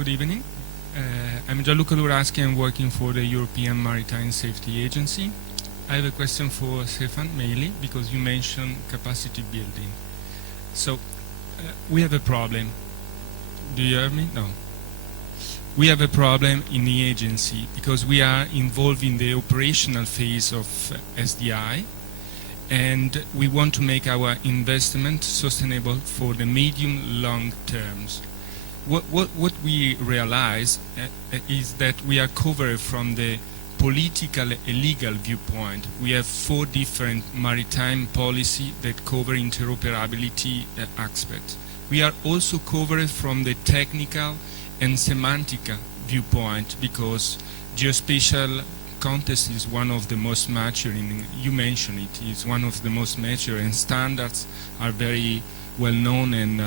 Good evening. I'm Gianluca Luraschi. I'm working for the European Maritime Safety Agency. I have a question for Stefan mainly because you mentioned capacity building. So we have a problem. Do you hear me? No. We have a problem in the agency because we are involved in the operational phase of SDI, and we want to make our investment sustainable for the medium-long terms. What we realize is that we are covered from the political and legal viewpoint. We have 4 different maritime policy that cover interoperability aspects. We are also covered from the technical and semantic viewpoint because geospatial context is one of the most mature, you mentioned it, is one of the most mature, and standards are very well known and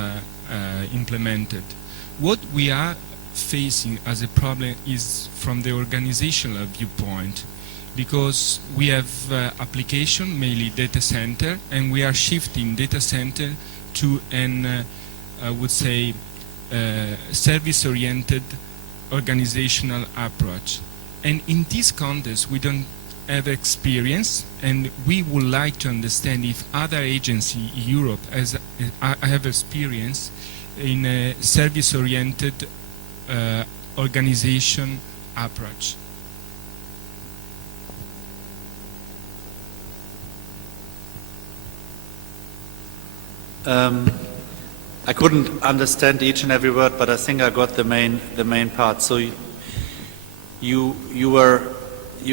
implemented. What we are facing as a problem is from the organizational viewpoint, because we have application, mainly data center, and we are shifting data center to an, I would say, service-oriented organizational approach. And in this context, we don't have experience, and we would like to understand if other agencies in Europe have experience in a service-oriented organization approach. I couldn't understand each and every word, but I think I got the main part. So you are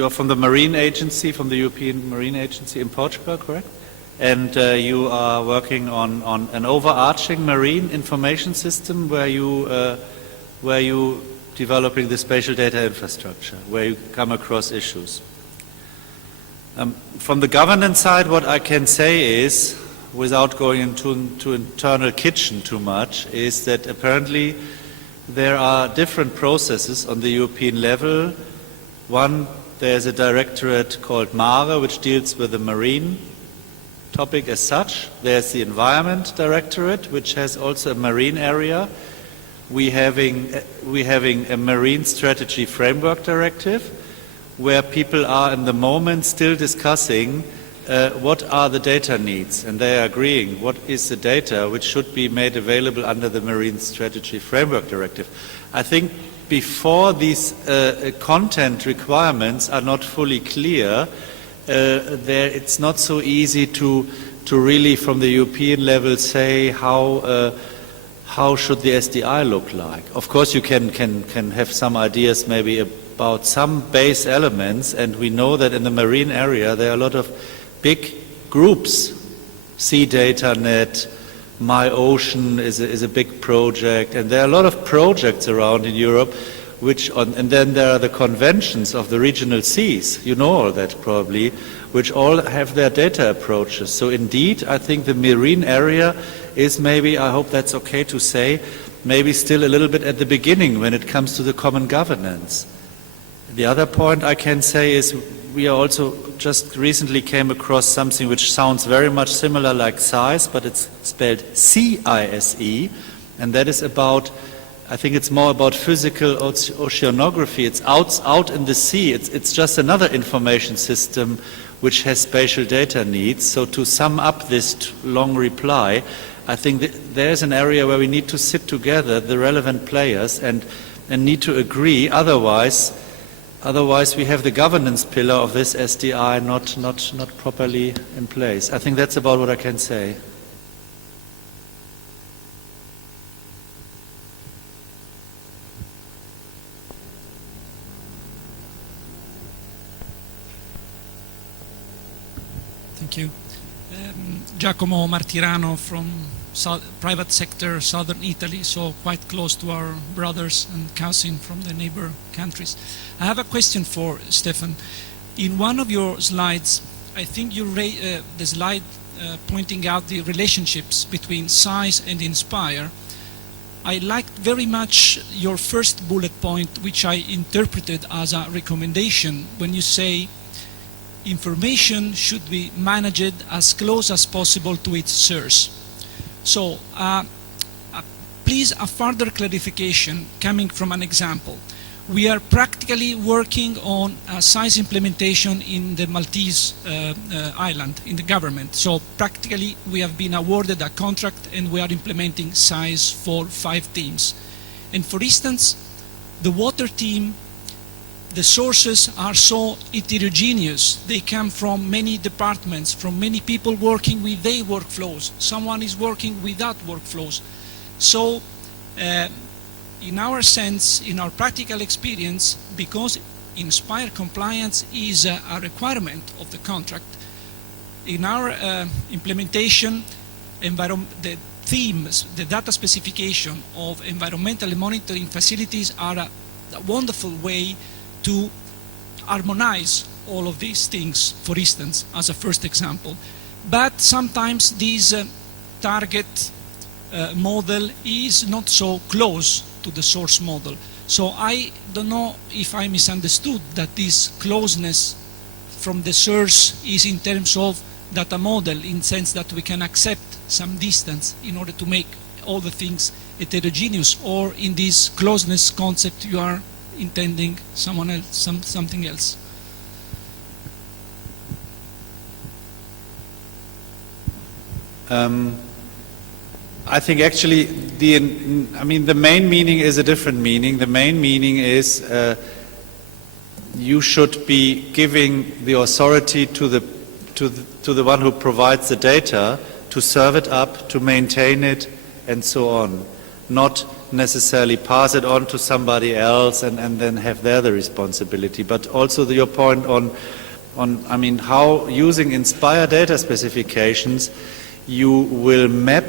from the Marine Agency, from the European Marine Agency in Portugal, correct? And you are working on an overarching marine information system where you developing the spatial data infrastructure, where you come across issues. From the governance side, what I can say is, without going into internal kitchen too much, is that apparently there are different processes on the European level. One, there's a directorate called MARE, which deals with the marine topic as such. There's the Environment Directorate, which has also a marine area. We having a Marine Strategy Framework Directive, where people are in the moment still discussing what are the data needs, and they are agreeing what is the data which should be made available under the Marine Strategy Framework Directive. I think before these content requirements are not fully clear, it's not so easy to really from the European level say how should the SDI look like. Of course you can have some ideas maybe about some base elements, and we know that in the marine area there are a lot of big groups. Sea Data Net, My Ocean is a big project, and there are a lot of projects around in Europe and then there are the conventions of the regional seas, you know all that probably, which all have their data approaches. So indeed, I think the marine area is maybe, I hope that's okay to say, maybe still a little bit at the beginning when it comes to the common governance. The other point I can say is we are also just recently came across something which sounds very much similar like SEIS, but it's spelled CISE, and that is about, I think it's more about physical oceanography. It's out in the sea. It's just another information system which has spatial data needs. So to sum up this long reply, I think that there's an area where we need to sit together, the relevant players, and need to agree. Otherwise we have the governance pillar of this SDI not properly in place. I think that's about what I can say. Thank you. Giacomo Martirano from private sector, southern Italy, so quite close to our brothers and cousins from the neighbor countries. I have a question for Stefan. In one of your slides, I think you raised the slide pointing out the relationships between SEIS and Inspire. I liked very much your first bullet point, which I interpreted as a recommendation when you say information should be managed as close as possible to its source. So a please a further clarification coming from an example. We are practically working on a SEIS implementation in the Maltese island, in the government. So practically we have been awarded a contract and we are implementing SEIS for 5 teams. And for instance, the water team, the sources are so heterogeneous. They come from many departments, from many people working with their workflows. Someone is working without workflows. So in our sense, in our practical experience, because Inspire compliance is a requirement of the contract, in our implementation, the themes, the data specification of environmental monitoring facilities are a wonderful way to harmonize all of these things, for instance, as a first example. But sometimes this target model is not so close to the source model. So I don't know if I misunderstood that this closeness from the source is in terms of data model, in the sense that we can accept some distance in order to make all the things heterogeneous, or in this closeness concept you are intending someone else, something else. I think actually the main meaning is a different meaning. The main meaning is you should be giving the authority to the one who provides the data to serve it up, to maintain it, and so on. Not necessarily pass it on to somebody else and then have there the responsibility. But also your point on how using Inspire data specifications you will map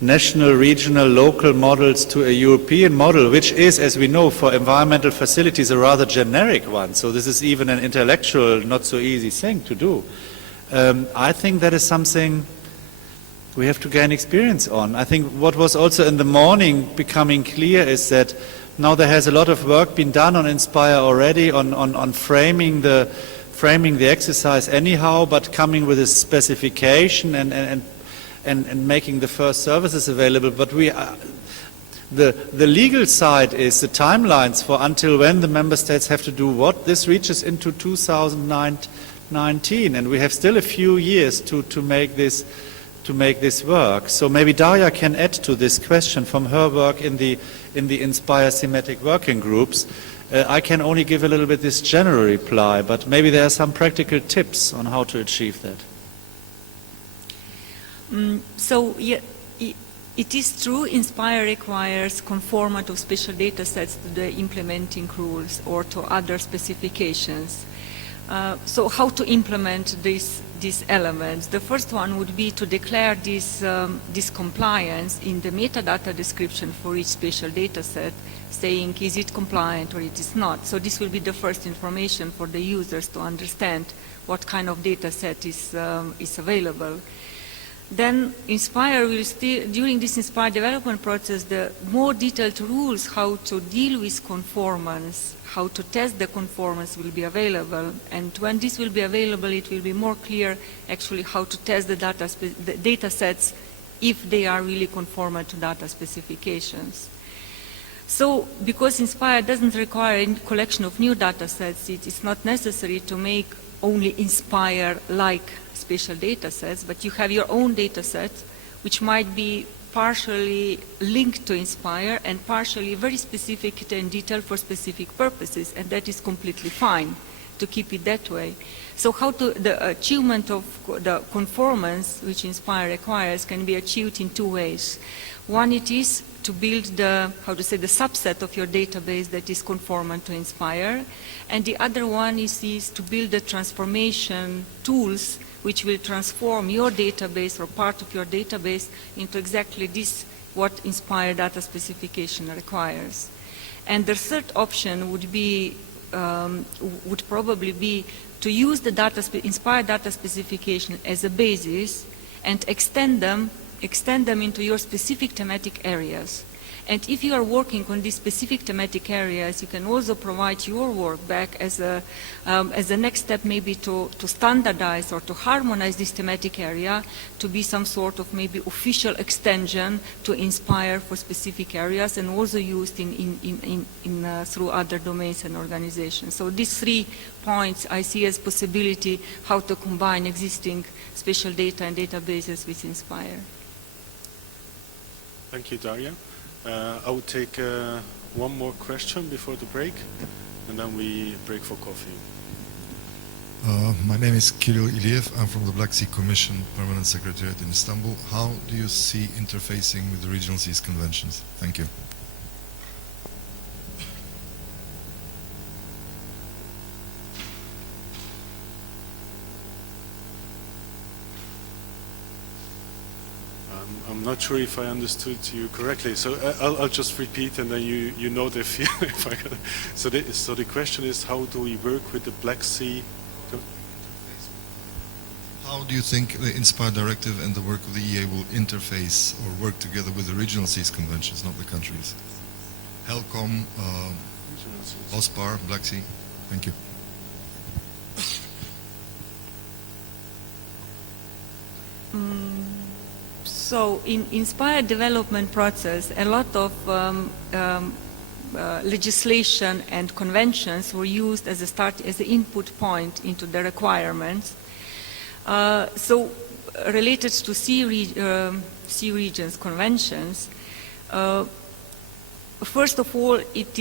national, regional, local models to a European model, which is, as we know, for environmental facilities a rather generic one. So this is even an intellectual, not so easy thing to do. I think that is something we have to gain experience on. I think what was also in the morning becoming clear is that now there has a lot of work been done on Inspire already, on framing the exercise anyhow, but coming with a specification and making the first services available. But the legal side is the timelines for until when the member states have to do what. This reaches into 2019, and we have still a few years to make this work. So maybe Daria can add to this question from her work in the Inspire thematic working groups. I can only give a little bit this general reply, but maybe there are some practical tips on how to achieve that. It is true, Inspire requires conformance of special data sets to the implementing rules or to other specifications. So how to implement these elements? The first one would be to declare this compliance in the metadata description for each special data set, saying is it compliant or it is not. So this will be the first information for the users to understand what kind of data set is available. Then Inspire will still, during this Inspire development process, the more detailed rules how to deal with conformance, how to test the conformance will be available. And when this will be available, it will be more clear actually how to test the data sets if they are really conformant to data specifications. So, because Inspire doesn't require any collection of new data sets, it is not necessary to make only Inspire-like special data sets, but you have your own data set, which might be partially linked to Inspire and partially very specific and detailed for specific purposes, and that is completely fine to keep it that way. So the achievement of the conformance which Inspire requires can be achieved in 2 ways. One, it is to build the subset of your database that is conformant to Inspire, and the other one is to build the transformation tools which will transform your database or part of your database into exactly this, what Inspire data specification requires. And the third option would probably be to use the Inspire data specification as a basis and extend them into your specific thematic areas. And if you are working on these specific thematic areas, you can also provide your work back as a next step, maybe to standardize or to harmonize this thematic area to be some sort of maybe official extension to inspire for specific areas, and also used through other domains and organizations. So these 3 points I see as possibility how to combine existing spatial data and databases with Inspire. Thank you, Daria. I will take one more question before the break, and then we break for coffee. My name is Kirill Iliev. I'm from the Black Sea Commission Permanent Secretariat in Istanbul. How do you see interfacing with the regional SEIS conventions? Thank you. I'm not sure if I understood you correctly, so I'll just repeat, and then you know if I got it. So the question is, how do we work with the Black Sea? How do you think the Inspire Directive and the work of the EA will interface or work together with the regional SEIS conventions, not the countries? HELCOM, OSPAR, Black Sea. Thank you. So in Inspire development process, a lot of legislation and conventions were used as an input point into the requirements. So related to sea regions conventions, first of all, it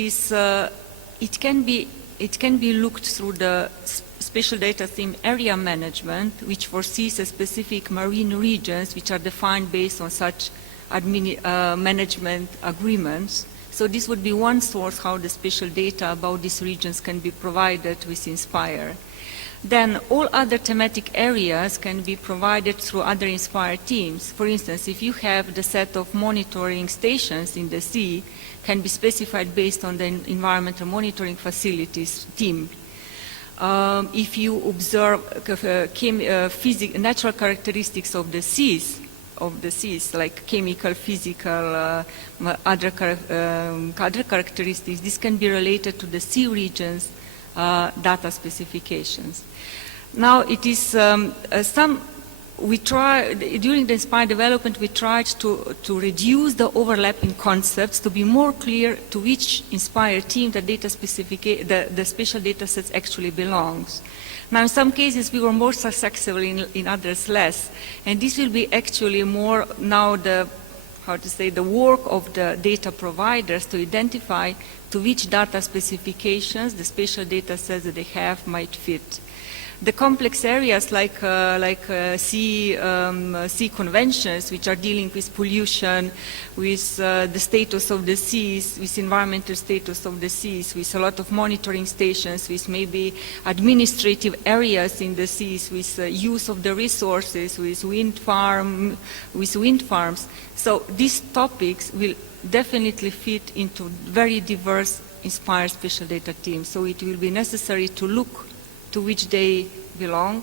can be looked through the spatial data theme area management, which foresees a specific marine regions which are defined based on such management agreements. So this would be one source how the spatial data about these regions can be provided with Inspire. Then all other thematic areas can be provided through other Inspire teams. For instance, if you have the set of monitoring stations in the sea, can be specified based on the environmental monitoring facilities team. If you observe natural characteristics of the seas, like chemical, physical, other characteristics, this can be related to the sea regions data specifications. Now it is during the Inspire development, we tried to reduce the overlapping concepts to be more clear to which Inspire team the spatial data sets actually belongs. Now in some cases we were more successful, in others less, and this will be actually more now the work of the data providers to identify to which data specifications the spatial data sets that they have might fit. The complex areas like sea conventions, which are dealing with pollution, with the status of the seas, with environmental status of the seas, with a lot of monitoring stations, with maybe administrative areas in the seas, with use of the resources, with wind farms. So these topics will definitely fit into very diverse Inspire spatial data teams. So it will be necessary to look to which they belong,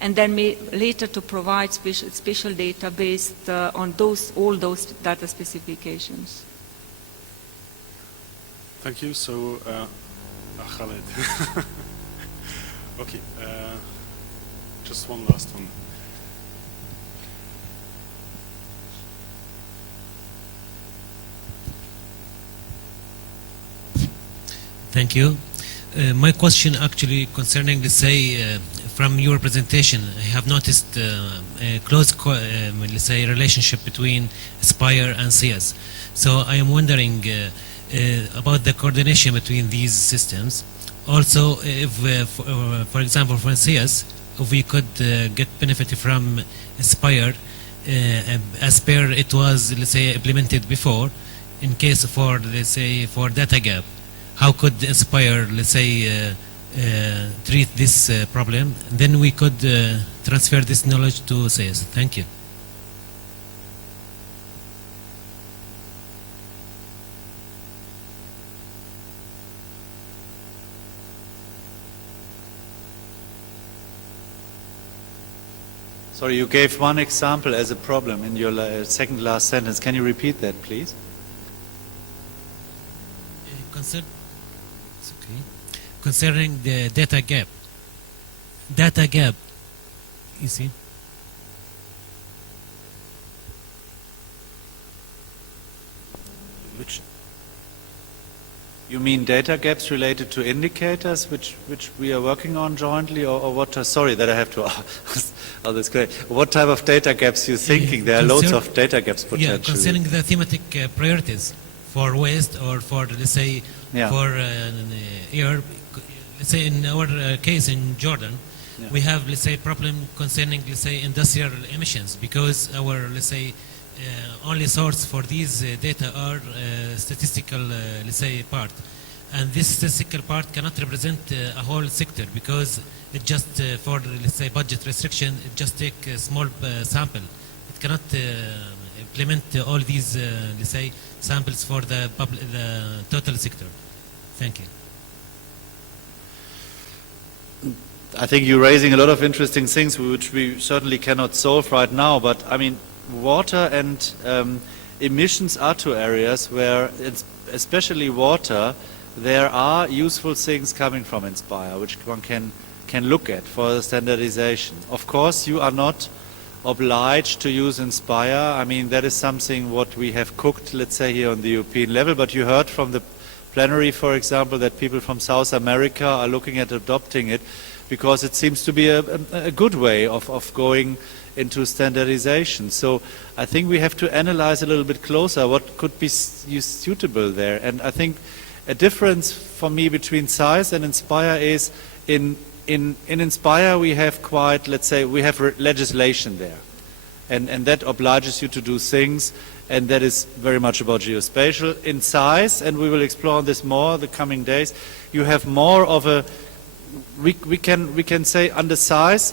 and then later to provide spatial data based on all those data specifications. Thank you. So, Khaled. Okay, just one last one. Thank you. My question actually concerning, let's say, from your presentation, I have noticed a close, let's say, relationship between Aspire and SEIS. So I am wondering about the coordination between these systems. Also, if, for example, for SEIS, if we could get benefit from Aspire as per it was, let's say, implemented before, in case for, let's say, for data gap. How could Inspire, let's say, treat this problem? Then we could transfer this knowledge to SEIS. Thank you. Sorry, you gave one example as a problem in your second last sentence. Can you repeat that, please? Concern, it's okay. Concerning the data gap. Data gap, you see? Which you mean data gaps related to indicators, which we are working on jointly, or what? Sorry that I have to ask. Oh, that's great. What type of data gaps are you thinking? There are loads of data gaps potentially. Yeah, concerning the thematic priorities for waste or for, let's say, for air. Let's say in our case in Jordan, we have, let's say, problem concerning, let's say, industrial emissions, because our, let's say, only source for these data are statistical, let's say, part. And this statistical part cannot represent a whole sector, because it just, for, let's say, budget restriction, it just take a small sample. It cannot implement all these, let's say, samples for the total sector. Thank you. I think you're raising a lot of interesting things which we certainly cannot solve right now, but I mean, water and emissions are two areas where, especially water, there are useful things coming from Inspire, which one can look at for the standardization. Of course, you are not obliged to use Inspire. I mean, that is something what we have cooked, let's say, here on the European level, but you heard from the plenary, for example, that people from South America are looking at adopting it, because it seems to be a good way of going into standardization. So I think we have to analyze a little bit closer what could be suitable there. And I think a difference for me between SEIS and Inspire is in Inspire we have quite, let's say, we have legislation there. And that obliges you to do things, and that is very much about geospatial. In SEIS, and we will explore this more the coming days, you have more of a, we can say under SEIS,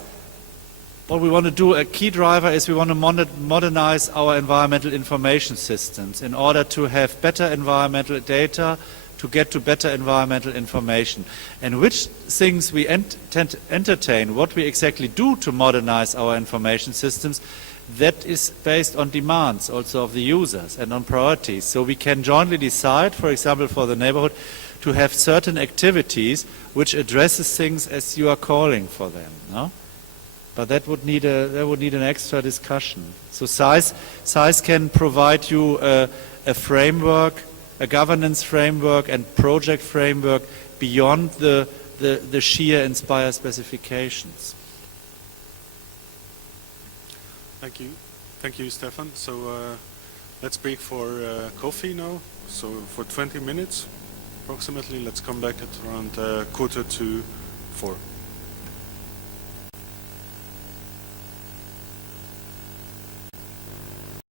what we want to do, a key driver is we want to modernize our environmental information systems in order to have better environmental data, to get to better environmental information. And which things we tend to entertain, what we exactly do to modernize our information systems, that is based on demands also of the users and on priorities. So we can jointly decide, for example, for the neighborhood, to have certain activities which addresses things as you are calling for them. No? But that would need an extra discussion. So SEIS can provide you a framework, a governance framework and project framework beyond the sheer Inspire specifications. Thank you, Stefan. So let's break for coffee now. So for 20 minutes, approximately. Let's come back at around 3:45.